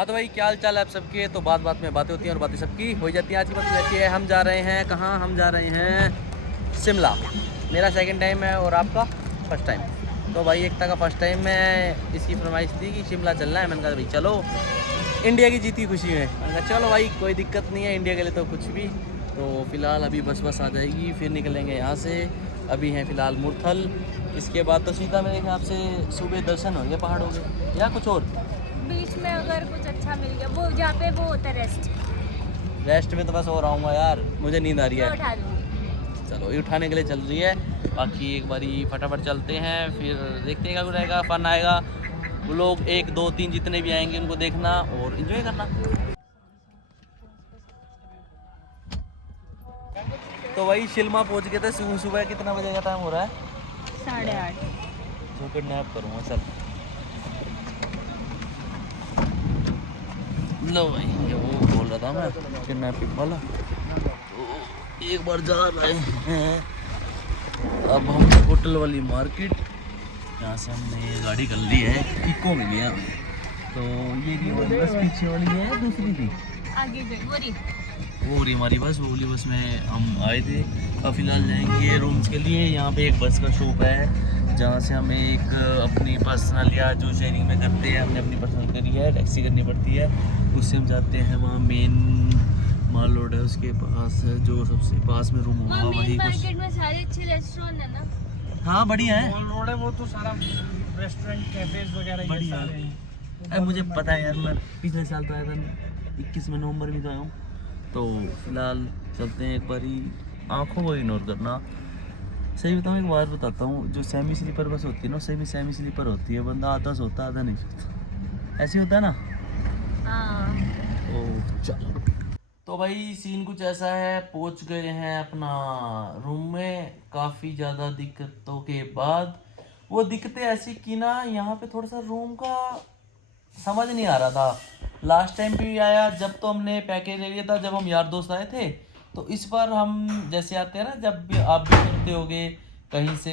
हाँ तो भाई क्या हाल चाल है आप सबके। तो बात बात में बातें होती हैं और बातें सबकी हो जाती हैं। आज की बात रहती है हम जा रहे हैं कहाँ, हम जा रहे हैं शिमला। मेरा सेकंड टाइम है और आपका फर्स्ट टाइम। तो भाई एकता का फर्स्ट टाइम में इसकी फरमाइश थी कि शिमला चलना है। मैंने कहा भाई चलो, इंडिया की जीती खुशी में। मैंने कहा चलो भाई कोई दिक्कत नहीं है, इंडिया के लिए तो कुछ भी। तो फिलहाल अभी बस आ जाएगी, फिर निकलेंगे यहाँ से। अभी हैं फिलहाल मुरथल। इसके बाद तो सीधा मेरे ख्याल से सुबह दर्शन होंगे पहाड़ों के, या कुछ और बीच में अगर कुछ अच्छा मिल गया, वो जहाँ पे वो होता है रेस्ट में तो बस और आऊँगा यार, मुझे नींद आ रही मैं है। उठा दूँगी। चलो ये उठाने के लिए चल रही है। बाकी एक बारी फटाफट चलते हैं, फिर देखते हैं क्या कुछ रहेगा, फन आएगा। वो लोग 1 2 3 जितने भी आएंगे उनको देखना और एंजॉय करना। तो वही शिल्मा पहुंच गए थे सुबह सुबह। कितना बजे का टाइम हो रहा है? 8:30। तो किडनैप करूँगा चल। लो भाई, ये वो बोल रहा था मैं किडनैपिंग वाला। तो एक बार जा रहे हैं अब हम होटल वाली मार्केट। यहाँ से हमने गाड़ी कर ली है, इको में लिया। तो ये वाली बस पीछे वाली है, दूसरी थी आगे जो वो रही हमारी बस। वो वाली बस में हम आए थे। अब फिलहाल जाएंगे रूम्स के लिए। यहाँ पे एक बस का शॉप है जहाँ से हमें एक अपनी पर्सनल या जो शेयरिंग में करते हैं, हमने अपनी पर्सनल करी है, टैक्सी करनी पड़ती है। उससे हम जाते हैं वहाँ मेन माल रोड है उसके पास, जो सबसे पास में रूम होगा वही कुछ। मार्केट में सारे अच्छे रेस्टोरेंट है ना। हाँ बढ़िया है, मॉल रोड है वो तो सारा रेस्टोरेंट कैफेज वगैरह ये बढ़िया सारे है। हैं। अरे मुझे पता है यार, मैं पिछले साल तो आया था, 21 में नवंबर में तो आया हूँ। तो फिलहाल चलते हैं। एक बारी आँखों को इग्नोर करना। सही बताऊँ, एक बात बताता हूँ, जो सेमी स्लीपर बस होती है ना, सेमी स्लीपर होती है। बंदा आधा सोता आधा नहीं सोता, ऐसे होता है ना। हाँ। ओ चलो। तो भाई सीन कुछ ऐसा है, पहुंच गए हैं अपना रूम में काफ़ी ज़्यादा दिक्कतों के बाद। वो दिक्कतें ऐसी कि ना यहाँ पे थोड़ा सा रूम का समझ नहीं आ रहा था। लास्ट टाइम भी आया जब तो हमने पैकेज ले लिया था, जब हम यार दोस्त आए थे। तो इस बार हम जैसे आते हैं ना, जब भी आप भी करते होगे कहीं से,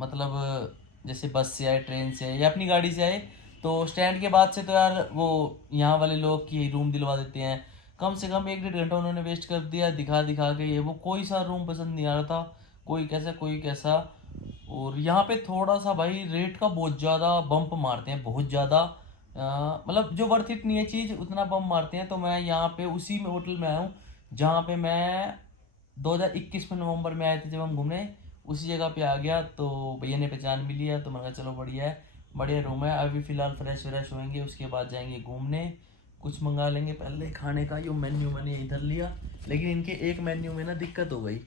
मतलब जैसे बस से आए, ट्रेन से आए या अपनी गाड़ी से आए, तो स्टैंड के बाद से तो यार वो यहाँ वाले लोग की रूम दिलवा देते हैं। कम से कम 1 1.5 घंटा उन्होंने वेस्ट कर दिया दिखा दिखा के। ये वो कोई सा रूम पसंद नहीं आ रहा था, कोई कैसा कोई कैसा। और यहाँ पे थोड़ा सा भाई रेट का बहुत ज़्यादा बम्प मारते हैं, बहुत ज़्यादा। मतलब जो वर्थ इट नहीं है चीज़, उतना बम मारते हैं। तो मैं यहाँ पे उसी में होटल में आया हूँ जहाँ पे मैं 2021 में नवंबर में आए थे जब हम घूमने, उसी जगह पे आ गया। तो भैया ने पहचान भी लिया, तो मैंने कहा चलो बढ़िया है, बढ़िया रूम है। अभी फ़िलहाल फ्रेश व्रेश होएंगे, उसके बाद जाएंगे घूमने। कुछ मंगा लेंगे पहले खाने का। यो मेन्यू मैंने इधर लिया, लेकिन इनके एक मेन्यू में ना दिक्कत हो गई।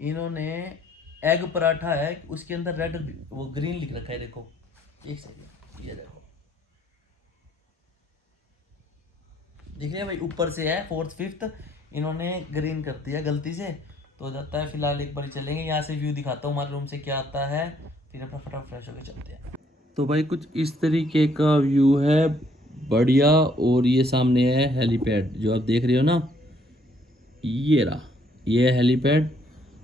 इन्होंने एग पराठा है, उसके अंदर रेड वो ग्रीन लिख रखा है, देखो एक सेकंड, ये देखो दिख रहा है भाई, ऊपर से है 4th 5th, इन्होंने ग्रीन कर दिया गलती से। तो हो जाता है। फिलहाल एक बार चलेंगे, यहाँ से व्यू दिखाता हूँ हमारे रूम से क्या आता है, फिर अपना फटाफट फ्रेश होकर चलते हैं। तो भाई कुछ इस तरीके का व्यू है, बढ़िया। और ये सामने है हेलीपैड जो आप देख रहे हो ना, ये रहा, ये है हेलीपैड।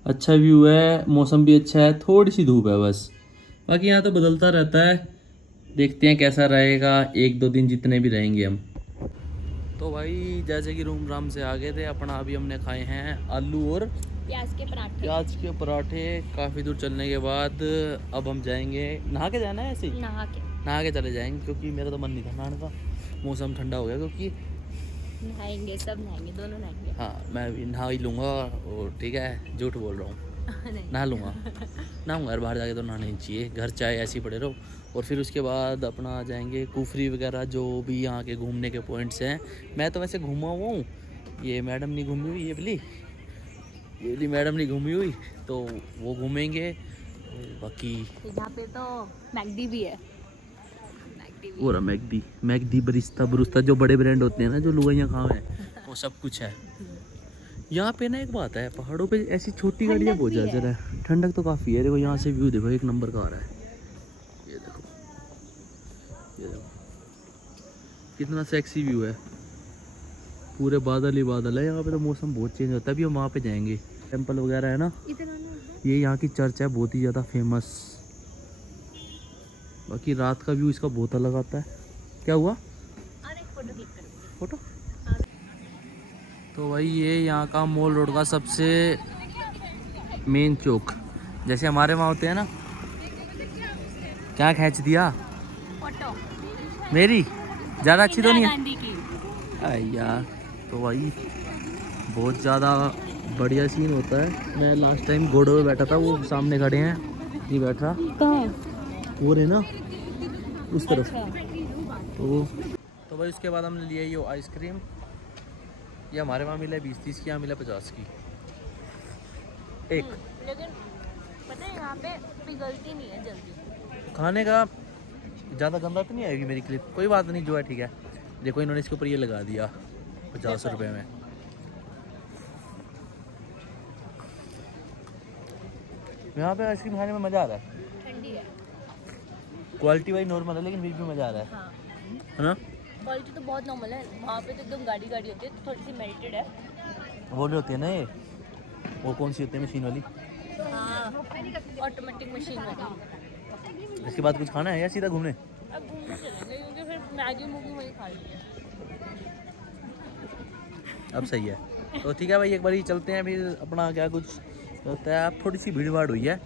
अच्छा व्यू है, मौसम भी अच्छा है, थोड़ी सी धूप है बस, बाकी यहाँ तो बदलता रहता है। देखते हैं कैसा रहेगा 1 2 दिन जितने भी रहेंगे हम। तो भाई जैसे कि रूम राम से आ गए थे अपना, अभी हमने खाए हैं आलू और प्याज के पराठे। काफ़ी दूर चलने के बाद अब हम जाएंगे, नहा के जाना है ऐसे ही, नहा के चले जाएंगे, क्योंकि मेरा तो मन नहीं था नहाने का। मौसम ठंडा हो गया, क्योंकि नहाएंगे, सब नहाएंगे, दोनों नहाएंगे। हाँ मैं भी नहा ही लूँगा। और ठीक है, झूठ बोल रहा हूँ, नहा लूँगा। नहाऊँगा यार, बाहर जाके तो नहाना नहीं चाहिए, घर चाहे ऐसे ही पड़े रहो। और फिर उसके बाद अपना जाएंगे कुफरी वगैरह, जो भी यहाँ के घूमने के पॉइंट्स हैं। मैं तो वैसे घूमा हुआ हूँ, ये मैडम नहीं घूमी हुई, ये वाली मैडम नहीं घूमी हुई, तो वो घूमेंगे। और बाकी यहाँ पे तो मैगडी भी है। वो रहा मैगडी बरिस्ता जो बड़े ब्रांड होते हैं ना, जो लुगाइयाँ खाओ हैं, वो सब कुछ है यहाँ पे ना। एक बात है, पहाड़ों पे ऐसी छोटी गाड़ियाँ बहुत ज़्यादा है, ठंडक तो काफ़ी है। देखो यहाँ से व्यू देखो, एक नंबर का आ रहा है। ये देखो, ये देखो कितना सेक्सी व्यू है, पूरे बादल ही बादल है यहाँ पे। तो मौसम बहुत चेंज होता है। अभी हम वहाँ पे जाएंगे, टेम्पल वगैरह है ना, ये यहाँ की चर्च है बहुत ही ज़्यादा फेमस। बाकी रात का व्यू इसका बहुत अलग आता है। क्या हुआ? और एक फोटो क्लिक फोटो। तो भाई ये यहाँ का मॉल रोड का सबसे मेन चौक, जैसे हमारे वहाँ होते हैं ना। क्या खींच दिया फोटो मेरी, ज़्यादा अच्छी तो नहीं है गांधी की। अरे यार। तो भाई बहुत ज़्यादा बढ़िया सीन होता है। मैं लास्ट टाइम घोड़े में बैठा था, वो सामने खड़े हैं, नहीं बैठ रहा, कहाँ? वो रहे ना उस तरफ। अच्छा। तो भाई उसके बाद हमने लिया ये आइसक्रीम। ये हमारे वहाँ मिला 20-30 की, यहाँ मिला 50 की एक। लेकिन पता है यहाँ पे पिघलती नहीं है जल्दी। खाने का ज़्यादा गंदा तो नहीं आएगी मेरी क्लिप, कोई बात नहीं, जो है ठीक है। देखो इन्होंने इसके ऊपर ये लगा दिया 50 रुपये में। यहाँ पे आइसक्रीम खाने में मज़ा आ रहा है। ठंडी है। क्वालिटी वाइज नॉर्मल है, लेकिन फिर भी मज़ा आ रहा है, हाँ, है ना। क्वालिटी तो बहुत नॉर्मल है। वहाँ पे तो एकदम गाड़ी गाड़ी होती है, तो थोड़ी सी मेल्टेड है। वो भी होती है ना ये, वो कौन सी होती है मशीन वाली। हाँ, ऑटोमेटिक मशीन वाली। इसके बाद कुछ खाना है या सीधा घूमने? अब घूमने चलेंगे क्योंकि फिर मैगी मूगी वही खा लेंगे। अब सही है। तो ठीक है भाई, एक बार ही चलते हैं फिर अपना क्या कुछ होता है। अब थोड़ी सी भीड़ भाड़ हुई है,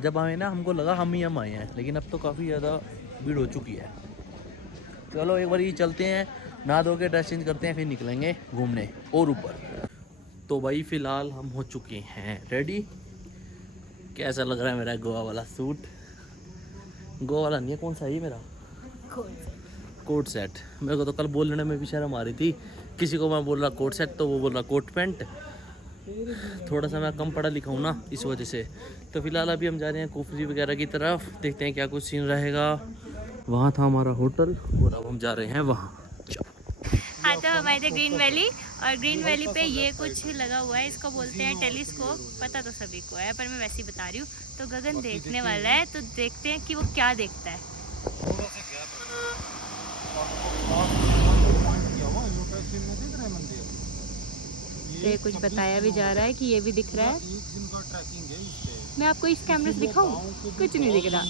जब आए ना हमको लगा हम आए हैं, लेकिन अब तो काफ़ी ज़्यादा भीड़ हो चुकी है। चलो एक बार ही चलते हैं, नहा धो के ड्रेस चेंज करते हैं, फिर निकलेंगे घूमने और ऊपर। तो भाई फ़िलहाल हम हो चुके हैं रेडी। कैसा लग रहा है मेरा गोवा वाला सूट? गोवा वाला नहीं है, कौन सा है ये मेरा? Coat set. मेरे को तो कल बोलने में भी शर्म आ रही थी, किसी को मैं बोल रहा कोट सेट तो वो बोल रहा कोट पैंट। थोड़ा सा मैं कम पढ़ा लिखा हूँ ना, इस वजह से। तो फिलहाल अभी हम जा रहे हैं कुफरी वगैरह की तरफ, देखते हैं क्या कुछ सीन रहेगा। वहाँ था हमारा होटल और अब हम जा रहे हैं वहाँ। हाँ, तो हमारे थे ग्रीन वैली, और ग्रीन वैली पे ये कुछ लगा हुआ है, इसको बोलते हैं टेलीस्कोप। पता तो सभी को है, पर मैं वैसे ही बता रही हूँ। तो गगन देखने वाला है, तो देखते हैं कि वो क्या देखता है। तो कुछ बताया भी जा रहा है कि ये भी दिख रहा है। मैं आपको इस कैमरे से दिखाऊं? कुछ नहीं दिख रहा।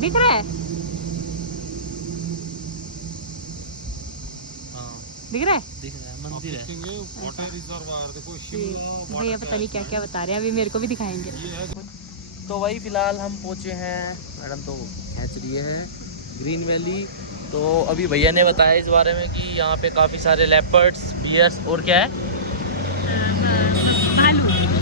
दिख रहा है? दिख रहा है? दिख रहा है, मंदिर है। भैया पता नहीं क्या क्या बता रहे हैं, अभी मेरे को भी दिखाएंगे। तो वही फिलहाल हम पहुँचे हैं, मैडम तो खींच रही है ग्रीन वैली। तो अभी भैया ने बताया इस बारे में कि यहाँ पे काफ़ी सारे लेपर्ड्स, बियर्स और क्या है,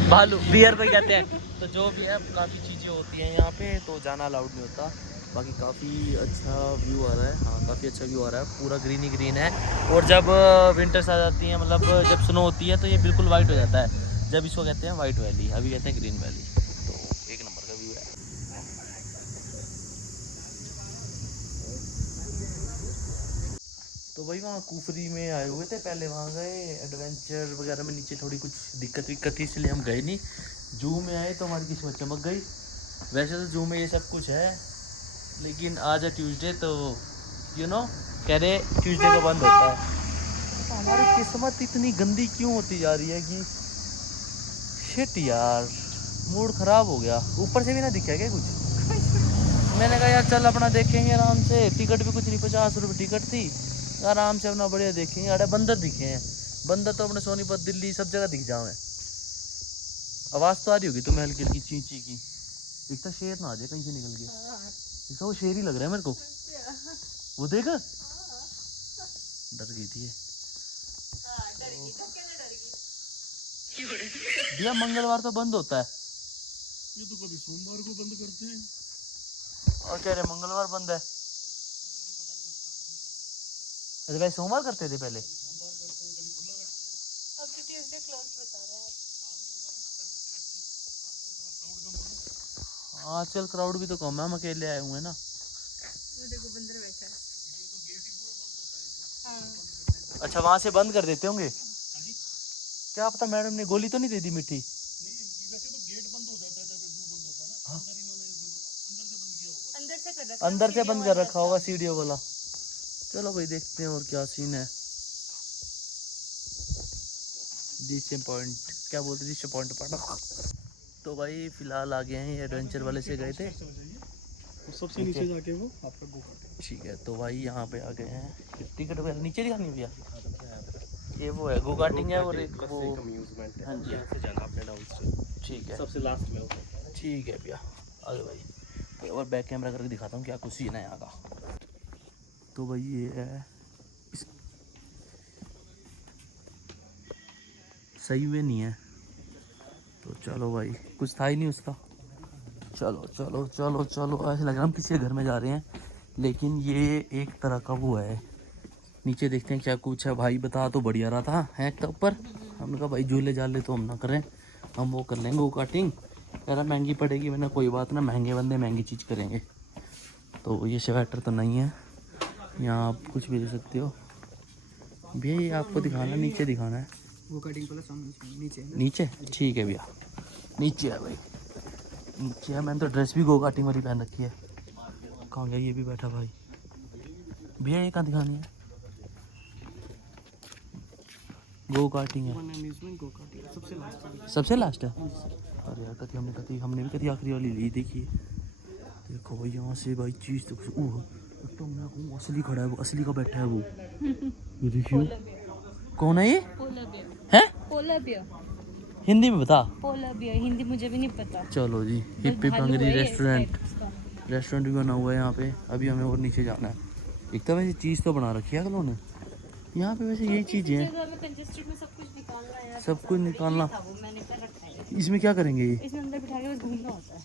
भालू, बियर को कहते हैं। तो जो भी है काफ़ी चीज़ें होती हैं यहाँ पे, तो जाना अलाउड नहीं होता। बाकी काफ़ी अच्छा व्यू आ रहा है, हाँ काफ़ी अच्छा व्यू आ रहा है, पूरा ग्रीन ही ग्रीन है। और जब विंटर्स आ जाती हैं, मतलब जब स्नो होती है, तो ये बिल्कुल वाइट हो जाता है, जब इसको कहते हैं वाइट वैली, अभी कहते हैं ग्रीन वैली। तो एक नंबर का व्यू है। तो भाई वहाँ कुफरी में आए हुए थे, पहले वहाँ गए एडवेंचर वगैरह में, नीचे थोड़ी कुछ दिक्कत विक्कत थी, इसलिए हम गए नहीं। जू में आए तो हमारी किस्मत चमक गई। वैसे तो जू में ये सब कुछ है, लेकिन आज है ट्यूसडे, तो कह रहे ट्यूसडे को बंद होता है। तो हमारी किस्मत इतनी गंदी क्यों होती जा रही है कि शिट यार, मूड ख़राब हो गया। ऊपर से भी ना दिखा क्या कुछ। मैंने कहा यार चल अपना देखेंगे आराम से, टिकट भी कुछ नहीं, 50 रुपये टिकट थी, आराम से अपना बढ़िया देखेंगे। अरे बंदर दिखे हैं, बंदर तो अपने सोनीपत, दिल्ली सब जगह दिख जाओ। है आवाज़ तो आ रही होगी तुम्हें हल्की हल्की चींची की। दिखता शेर ना आ जाए कहीं से निकल के, दिखता वो शेर ही लग रहा है मेरे को। वो देख, डर गई थी ये। भैया मंगलवार तो बंद होता है, ये तो कभी सोमवार को बंद करते हैं। और कह रहे मंगलवार बंद है। अरे भाई सोमवार करते थे पहले। अब तो ट्यूसडे क्लोज बता रहे हैं। आजकल क्राउड भी तो कम है, हम अकेले आए हुए हैं ना। वो देखो बंदर बैठा है। हाँ। अच्छा वहां से बंद कर देते होंगे, क्या पता मैडम ने गोली तो नहीं दे दी मीठी। अंदर से बंद कर रखा होगा सीढ़ियों वाला। चलो भाई देखते हैं और क्या सीन है। पॉइंट क्या बोलते पॉइंट पड़ा। तो भाई फिलहाल आ गए हैं, एडवेंचर वाले से गए थे। सबसे नीचे जाके वो आपका गो कार्टिंग। ठीक है, तो भाई यहाँ पे आ गए हैं। टिकट वगैरह नीचे दिखानी है भैया? ये वो है गो कार्टिंग है और एक वो अम्यूजमेंट है। हाँ जी। यहाँ से जाना आपने डाउन स्ट्रीम, ठीक है, सबसे लास्ट में होता है। ठीक है भैया। अरे भाई तो एक बार बैक कैमरा करके दिखाता हूँ क्या कुछ सीन है यहाँ का। तो भाई ये है सही में नहीं है, तो चलो भाई कुछ था ही नहीं उसका। चलो चलो चलो चलो, ऐसे लग रहा है हम किसी के घर में जा रहे हैं, लेकिन ये एक तरह का वो है। नीचे देखते हैं क्या कुछ है। भाई बता तो बढ़िया रहा था है एक ऊपर। हमने कहा भाई झूले जाले तो हम ना करें, हम वो कर लेंगे गो कार्टिंग। कह रहा महंगी पड़ेगी, मैंने कोई बात ना, महंगे बंदे महंगी चीज़ करेंगे। तो ये स्वेटर तो नहीं है, यहाँ आप कुछ भी ले सकते हो भैया। ये आपको दिखाना, नीचे दिखाना है। वो कटिंग प्लस नीचे नीचे ठीक है भैया, नीचे है भाई, नीचे है। मैंने तो ड्रेस भी गो कार्टिंग वाली पहन रखी है। कहाँ गया ये भी बैठा भाई? भैया ये कहाँ दिखानी है? गो कार्टिंग है, अम्यूजमेंट गो कार्टिंग सबसे लास्ट में। सबसे लास्ट है। अरे यार हमने भी कभी आखिरी वाली ली। देखिए देखो भाई यहाँ से भाई चीज़ तो तो मैं कहूँ असली खड़ा है वो, असली का बैठा है वो। ये देखियो कौन है ये? है पोलर बियर, हिंदी में बता। पोलर बियर हिंदी मुझे भी नहीं पता। चलो जी, हिप्पी पंगरी रेस्टोरेंट भी बना हुआ है यहाँ पे। अभी हमें और नीचे जाना है। एक तो वैसे चीज़ तो बना रखी है उन्होंने यहाँ पे, वैसे यही चीज़ें हैं, सब कुछ निकालना। इसमें क्या करेंगे ये? इसमें अंदर बिठा के बस घूमना होता है।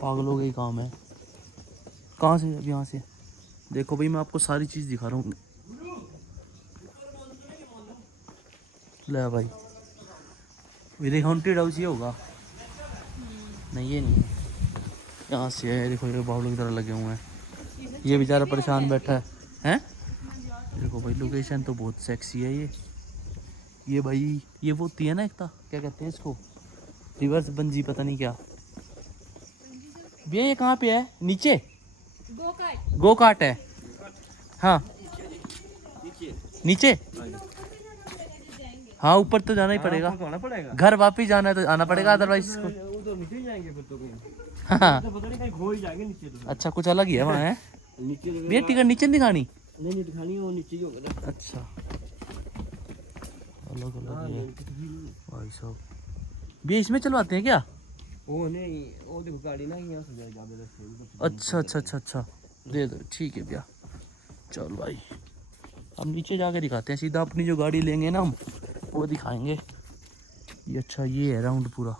पागलों का ही काम है। कहाँ से? अब यहाँ से देखो भाई, मैं आपको सारी चीज़ दिखा रहा हूँ। ले भाई मेरे हॉन्टेड हाउस ये होगा? नहीं ये नहीं है। यहाँ से है, देखो ये बावलों की तरह लगे हुए हैं। ये बेचारा परेशान बैठा है। हैं देखो भाई लोकेशन तो बहुत सेक्सी है ये भाई। ये वो होती है ना, एक था क्या कहते हैं इसको, रिवर्स बंजी पता नहीं क्या। भैया ये कहाँ पे है? नीचे गो कार्ट है। हाँ नीचे, हाँ ऊपर तो जाना ही पड़ेगा। घर वापिस जाना है तो आना पड़ेगा, अदरवाइज इसको तो नीचे जाएंगे फिर तो कहीं। हाँ तो पता नहीं कहीं खो ही जाएंगे नीचे तो। अच्छा कुछ अलग ही है वहाँ है। नीचे तो भैया टिकट नीचे नहीं दिखानी? नहीं दिखानी है, वो नीचे ही होगा ना। अच्छा अलग अलग है भाई साहब। भैया इसमें चलवाते हैं क्या? वो नहीं, वो देखो गाड़ी ना यहाँ से जाएगा रास्ते। अच्छा अच्छा अच्छा अच्छा, दे दो ठीक है भैया। चल भाई अब नीचे जाके दिखाते हैं, सीधा अपनी जो गाड़ी लेंगे ना हम वो दिखाएंगे। ये अच्छा ये है राउंड पूरा।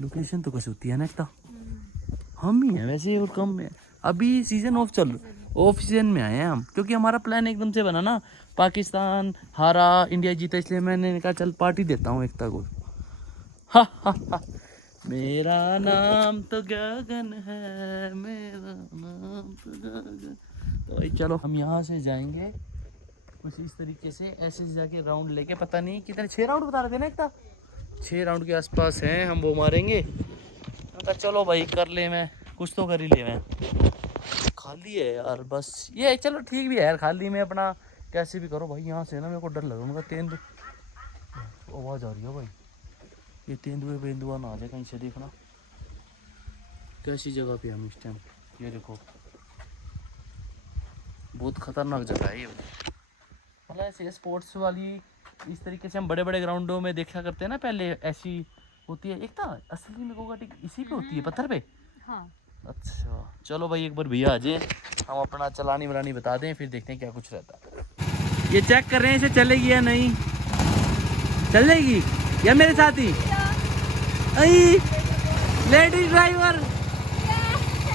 लोकेशन तो कैसे होती है ना, एक हम ही हैं वैसे और कम में। अभी सीजन ऑफ सीजन में आए हैं हम, क्योंकि हमारा प्लान एकदम से बना ना। पाकिस्तान हारा, इंडिया जीता, इसलिए मैंने कहा चल पार्टी देता हूँ एकता को। हा हा हा, मेरा नाम तो गगन है, मेरा नाम तो गगन। तो भाई चलो हम यहाँ से जाएंगे कुछ इस तरीके से, ऐसे जाके राउंड लेके, पता नहीं कितने 6 राउंड बता रहे थे ना एकता, 6 राउंड के आसपास हैं, हम वो मारेंगे। तो चलो भाई कर ले, मैं कुछ तो कर ही ले। मैं खाली है यार बस ये, चलो ठीक भी है यार, खाली में अपना कैसे भी करो भाई। यहाँ से ना मेरे को डर लग रहा है, उनका तेंदु आवाज़ आ रही है भाई, ये तेंदुआ ना आ जाए कहीं से। देखना कैसी जगह पे हम इस टाइम, ये देखो बहुत खतरनाक जगह है ये। मतलब ऐसे स्पोर्ट्स वाली इस तरीके से हम बड़े बड़े ग्राउंडों में देखा करते हैं ना, पहले ऐसी होती है। एक था असली में गोगा टिक इसी पे होती है, पत्थर पे। हाँ। अच्छा चलो भाई एक बार भैया आ जाए, हम अपना चलानी वलानी बता दें, फिर देखते हैं क्या कुछ रहता है। ये चेक कर रहे हैं इसे चलेगी या नहीं, चलेगी या मेरे साथ ही। लेडी ड्राइवर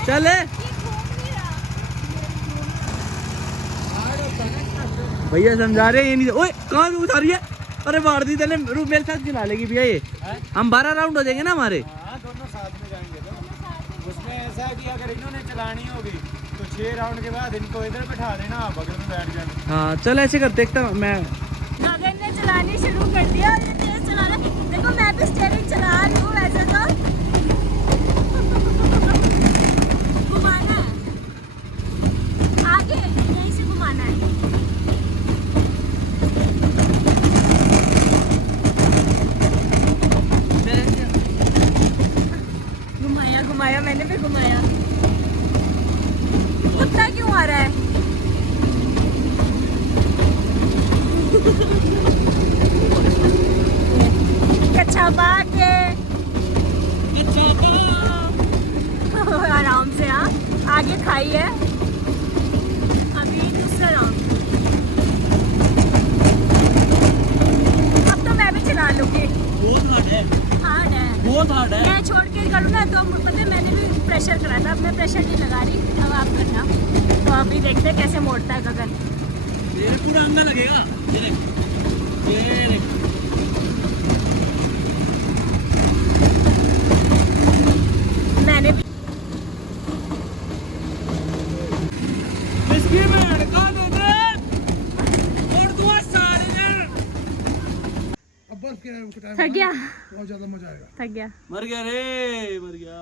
चले भैया समझा रहे हैं, ये नहीं। ओए कहाँ से उठा रही है? अरे मार दी तेने, मेरे साथ चला लेगी भैया ये। हम 12 राउंड हो जाएंगे ना हमारे। हाँ दोनों साथ में जाएंगे। तो उसमें ऐसा है कि अगर इन्होंने चलानी होगी तो 6 राउंड के बाद इनको इधर बैठा देना, आप बगल में बैठ जाना। हाँ चल ऐसे करते एक मैं। गगन ने चलानी शुरू कर दिया और ये तेज चला रहा है। देखो मैं भी स्टीयरिंग चला रही हूँ वैसे तो। घुमाना है आगे, यहीं से घुमाना है। घुमाया मैंने दबा के आराम से। हाँ, आगे खाई है, अभी दूसरा राउंड। अब तो मैं भी चला लूंगी। बहुत हार्ड है, हार्ड है, बहुत हार्ड है। मैं छोड़ के करूँ ना तो पता है मैंने भी प्रेशर करा था, अब मैं प्रेशर नहीं लगा रही, अब आप करना। तो अभी देखते हैं कैसे मोड़ता है गगन। ये पूरा अंगा लगेगा। ये देख, ये देख। मैंने भी इसकी मैं अड़का दे दे और तू सारे यार। अब बर्फ के टाइम थक गया, बहुत ज्यादा मजा आएगा। थक गया। मर गया रे, मर गया।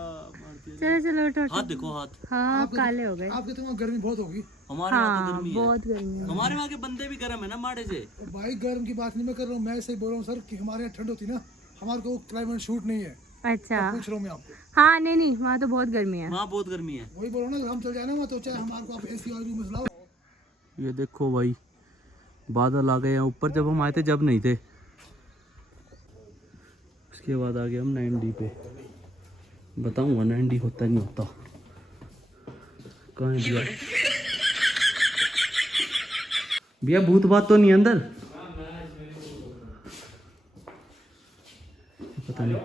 चलो चलो उठो। हाथ देखो, हाथ। हाँ काले हो गए। आपके तो वहाँ गर्मी बहुत होगी। हमारे वहाँ तो हाँ गर्मी है। बहुत गर्मी है। हमारे वहाँ के बंदे भी गर्म है ना माड़े से। तो भाई गर्म की बात नहीं मैं कर रहा हूँ, मैं सही बोल रहा हूँ सर कि हमारे यहाँ ठंड होती है ना, हमारे को क्लाइमेट शूट नहीं है। अच्छा पूछ रहा हूँ मैं आपको। हाँ नहीं नहीं, वहाँ तो बहुत गर्मी है। वहाँ बहुत गर्मी है। वही बोल रहा हूँ ना, हम चल जाए ना वहाँ तो चाहे हमारे को आप एसी वाले रूम में लाओ। ये देखो भाई, बादल आ गए हैं ऊपर। जब हम आए थे जब नहीं थे। उसके बाद आ गए हम 9D पे। बताऊंगा 9D होता नहीं होता। कहाँ है भैया? भैया भूत बात तो नहीं है अंदर? पता नहीं।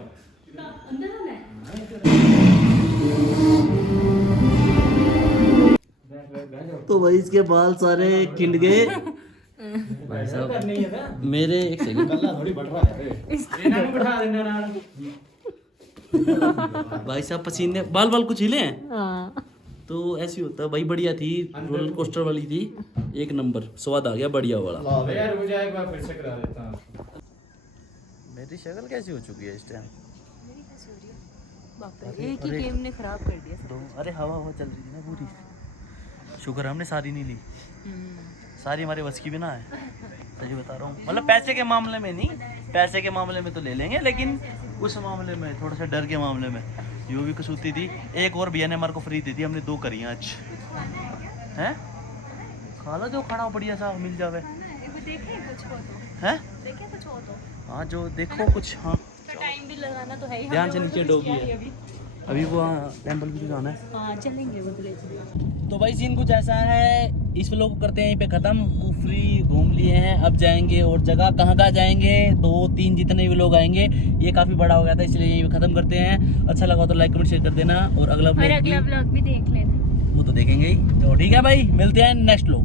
तो भाई इसके बाल सारे खिंड गए भाई साहब मेरे। एक सेकंड, भाई साहब पसीने, बाल कुछ हिले हैं। हाँ तो ऐसी होता है भाई। बढ़िया थी, रोलर कोस्टर वाली थी, एक नंबर स्वाद आ गया, बढ़िया वाला। यार मुझे एक बार फिर से करा देता हूँ। मेरी शक्ल कैसी हो चुकी है इस टाइम? एक ही गेम ने खराब कर दिया। तो अरे हवा चल रही थी ना पूरी। शुक्र है हमने सारी नहीं ली, सारी हमारे बस की भी ना है। सही बता रहा हूँ, मतलब पैसे के मामले में नहीं, पैसे के मामले में तो ले लेंगे, लेकिन उस मामले में थोड़ा सा डर के मामले में यूँ भी कसूती थी। एक और भैया ने हमारे को फ्री दी थी, हमने 2 करी आज। हैं खा लो जो खाना बढ़िया सा मिल जावे। हैं हाँ जो देखो कुछ। हाँ टाइम भी लगाना तो है ही। ध्यान से नीचे डोगी है अभी वो टेंपल भी जाना है। हाँ चलेंगे वो तो भाई सीन कुछ ऐसा है, इस व्लॉग को करते हैं यहीं पे खत्म। कुफरी घूम लिए हैं, अब जाएंगे और जगह। कहाँ जाएंगे? 2-3 जितने भी लोग आएंगे। ये काफी बड़ा हो गया था इसलिए यहीं पे खत्म करते हैं। अच्छा लगा तो लाइक कमेंट शेयर कर देना, और अगला व्लॉग भी देख लेना, वो तो देखेंगे ही। तो ठीक है भाई, मिलते हैं नेक्स्ट व्लॉग।